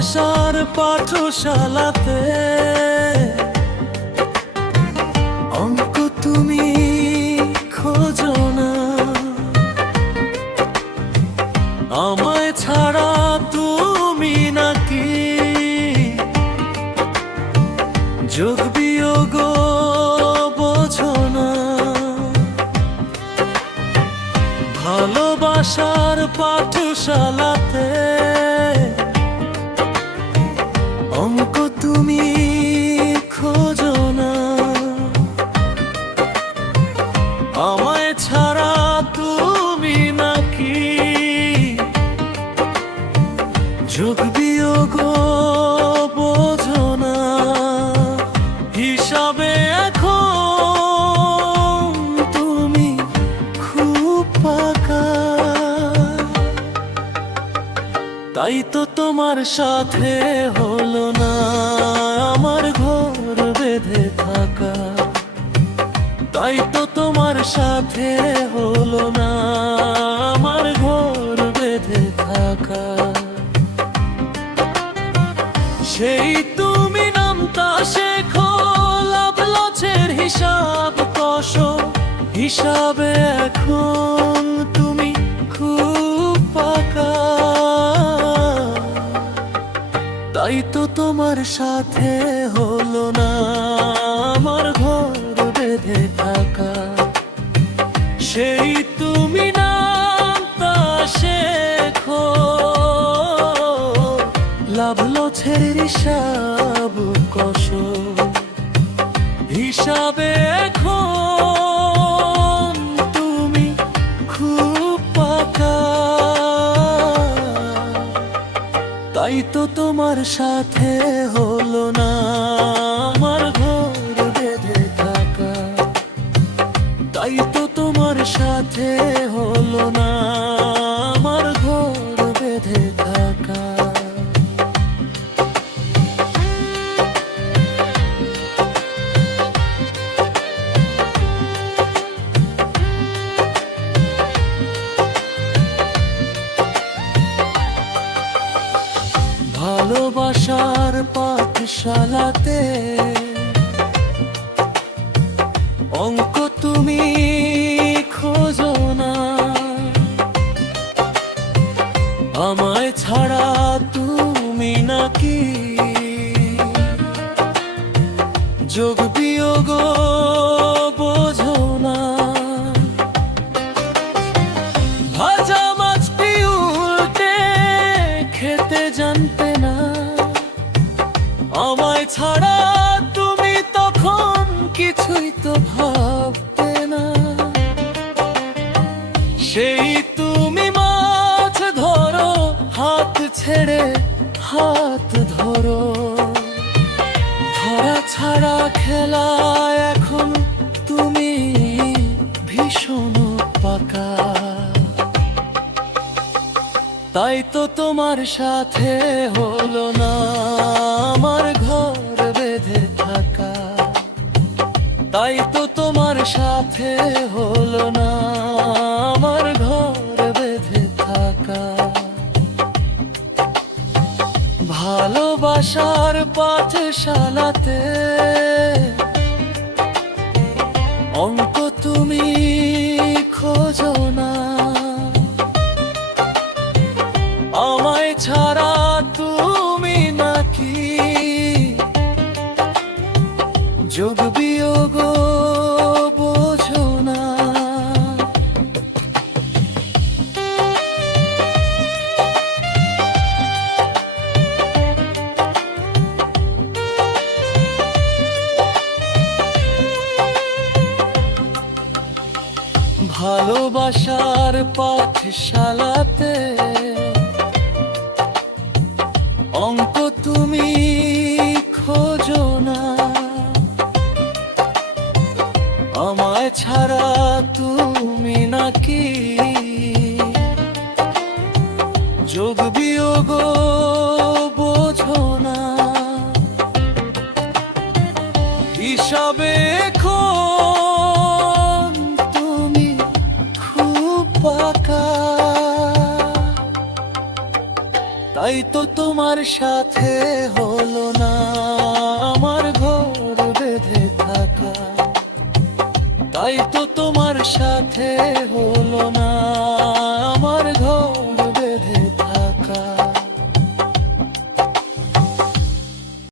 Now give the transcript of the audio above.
ভালোবাসার পাঠশালাতে। অঙ্ক তুমি খোঁজো না। আমায় ছাড়া তুমি নাকি? যোগ বিয়োগ বোঝো না। ভালোবাসার পাঠশালাতে আমায় ছাড়া তুমি নাকি? যোগ বিয়োগ হিসাবে তুমি খুব তাই তো তোমার সাথে হলো না। সাথে হলো না, আমার ঘর বেঁধে থাকা। সেই তুমি নামতা শেখো, লাভ লছের হিসাব কষো। হিসাবে এখন তুমি খুব পাকা। তাই তো তোমার সাথে হলো না, আমার ঘর বেঁধে সেই তুমি নামতা শেখো। লাভ লছের হিসাব কষো। হিসাবে এখন তুমি খুব পাকা। তাই তো তোমার সাথে হলো না। সাথে হলো না আমার ঘর বেঁধে থাকা। ভালোবাসার পাঠশালাতে অঙ্ক তুমি নাকি যোগ বিয়োগ বোঝো না। ভাজা মাছটি উল্টে খেতে জানতে না। আমায় ছাড়া তুমি তখন কিছুই তো ভাবতে না। সেই তুমি মাছ ধরো, হাত ছেড়ে হাত ধরো। ধরা ছাড়া খেলা এখন তুমি ভীষণ পাকা। তাই তো তোমার সাথে হলো না, আমার ঘর বেঁধে থাকা। তাই তো তোমার সাথে হলো না। ভালোবাসার পাঠশালাতে। অঙ্ক তুমি খোঁজো না। আমায় ছাড়া তুমি নাকি? যোগ বিয়োগ ভালোবাসার পাঠশালাতে। অঙ্ক তুমি খোঁজো না। আমায় ছাড়া তুমি নাকি তাই তো তোমার সাথে হলো না আমার ঘর বেঁধে থাকা। তাই তো তোমার সাথে হলো না